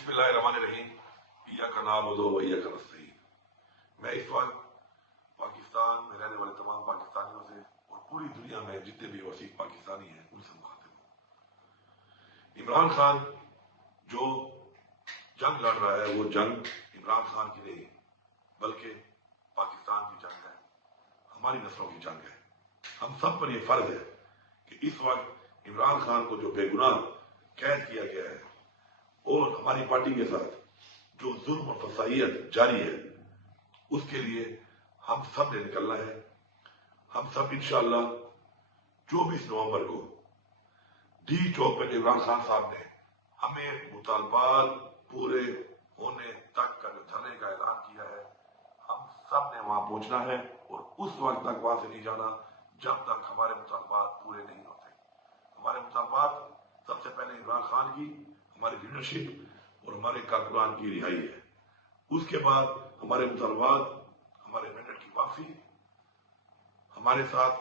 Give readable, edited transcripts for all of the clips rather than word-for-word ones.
बिस्मिल्लाहिर्रहमानिर्रहीम। इय्याका नअबुदु व इय्याका नस्तईन। मैं इस वक्त पाकिस्तान में रहने वाले तमाम पाकिस्तानियों से और पूरी दुनिया में जितने भी वसीक पाकिस्तानी हैं उनसे मुखातिब हूँ। इमरान खान जो जंग लड़ रहा है वो जंग इमरान खान की नहीं बल्कि पाकिस्तान की जंग है, हमारी नस्लों की जंग है। हम सब पर यह फर्ज है कि इस वक्त इमरान खान को जो बेगुनाह कैद किया गया है और हमारी पार्टी के साथ जो जुल्म और फसाइयत जारी है उसके लिए हम सब ने निकलना है। हम सब इंशाअल्लाह 24 नवंबर को डी चौक पर इमरान खान साहब ने हमें मुतालबात पूरे होने तक का जो धरने का ऐलान किया है, हम सब ने वहां पहुंचना है और उस वक्त तक वहां से नहीं जाना जब तक हमारे मुतालबात पूरे नहीं होते। हमारे मुतालबात सबसे पहले इमरान खान की, हमारी लीडरशिप और हमारे कारकुनान की रिहाई है। उसके बाद हमारे मुतालबात, हमारे मेंडेट की वापसी, हमारे साथ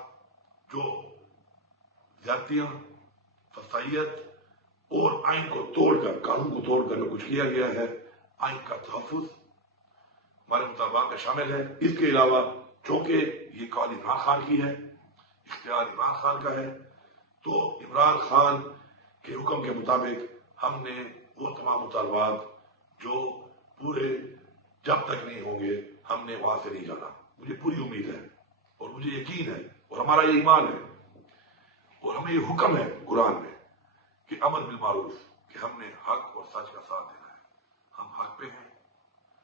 जो ज्यादतियां, फसाइयत और आइन को तोड़कर, कानून को तोड़कर जो कुछ किया गया है, आइन का तहफ्फुज हमारे मुतालबात में शामिल है। इसके अलावा चूंकि ये कॉल इमरान खान की है, इख्तियार इमरान खान का है, तो इमरान खान के हुक्म के मुताबिक हमने वो तमाम मुतालबात जो पूरे जब तक नहीं होंगे हमने वहां से नहीं जाना। मुझे पूरी उम्मीद है और मुझे यकीन है और हमारा ये ईमान है और हमें ये हुक्म है कुरान में कि अमर बिल मारूफ, कि हमने हक और सच का साथ देना है। हम हक पे हैं,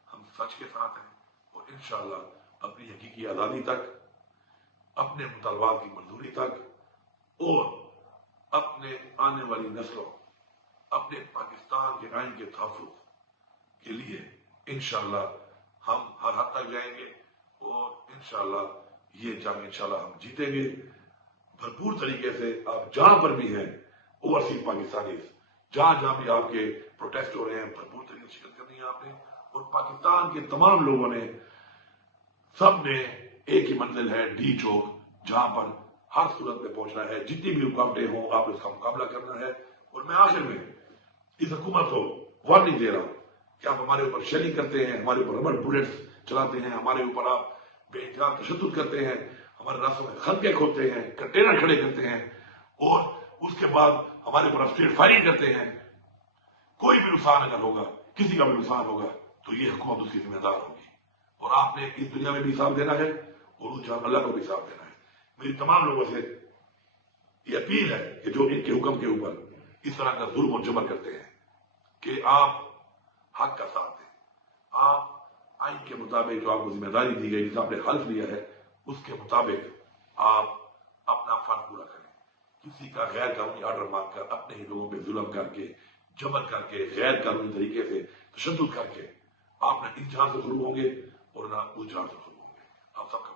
हम सच के साथ हैं और इंशाअल्लाह अपनी हकीकी आजादी तक, अपने मुतालबात की मंजूरी तक और अपने आने वाली नस्लों, अपने पाकिस्तान के आइन के तहफ्फुज के लिए इंशाअल्लाह हम हर हद तक जाएंगे और इंशाअल्लाह ये जंग इंशाअल्लाह हम जीतेंगे भरपूर तरीके से। आप जहां पर भी हैं ओवरसीज पाकिस्तानी, जहां जहां भी आपके प्रोटेस्ट हो रहे हैं, भरपूर तरीके से शिरकत करनी है आपने। और पाकिस्तान के तमाम लोगों ने, सब ने एक ही मंजिल है, डी चौक, जहां पर हर सूरत में पहुंचना है। जितनी भी रुकावटें हों आप उसका मुकाबला करना है। और मैं आखिर में इस हुकूमत को वार्निंग दे रहा हूं कि आप हमारे ऊपर शेलिंग करते हैं, हमारे ऊपर रबड़ बुलेट्स चलाते हैं, हमारे ऊपर आप बेइंतहा तशद्दुद करते हैं, हमारे रास्तों में खंदके खोदते हैं, कंटेनर खड़े करते हैं और उसके बाद हमारे ऊपर स्ट्रेट फायरिंग करते हैं। कोई भी नुकसान अगर होगा, किसी का भी नुकसान होगा, तो ये हुकूमत उसकी जिम्मेदार होगी और आपने इस दुनिया में भी हिसाब देना है और उस जहां अल्लाह को भी हिसाब देना है। मेरी तमाम लोगों से ये अपील है कि जो इनके हुक्म के ऊपर इस तरह का जुल्म और जबर करते हैं कि आप हक का साथ दें, आप आइन के मुताबिक जो आपको जिम्मेदारी दी गई, जिसे आपने हल्फ लिया है, उसके मुताबिक आप अपना फर्ज पूरा करें। किसी का गैर कानूनी आर्डर मांगकर, अपने ही लोगों पर जुल्म करके, जबर करके, गैर कानूनी तरीके से तशद्दुद करके आप न इस जहां से शुरू होंगे और न उस जहां से शुरू होंगे। आप सबका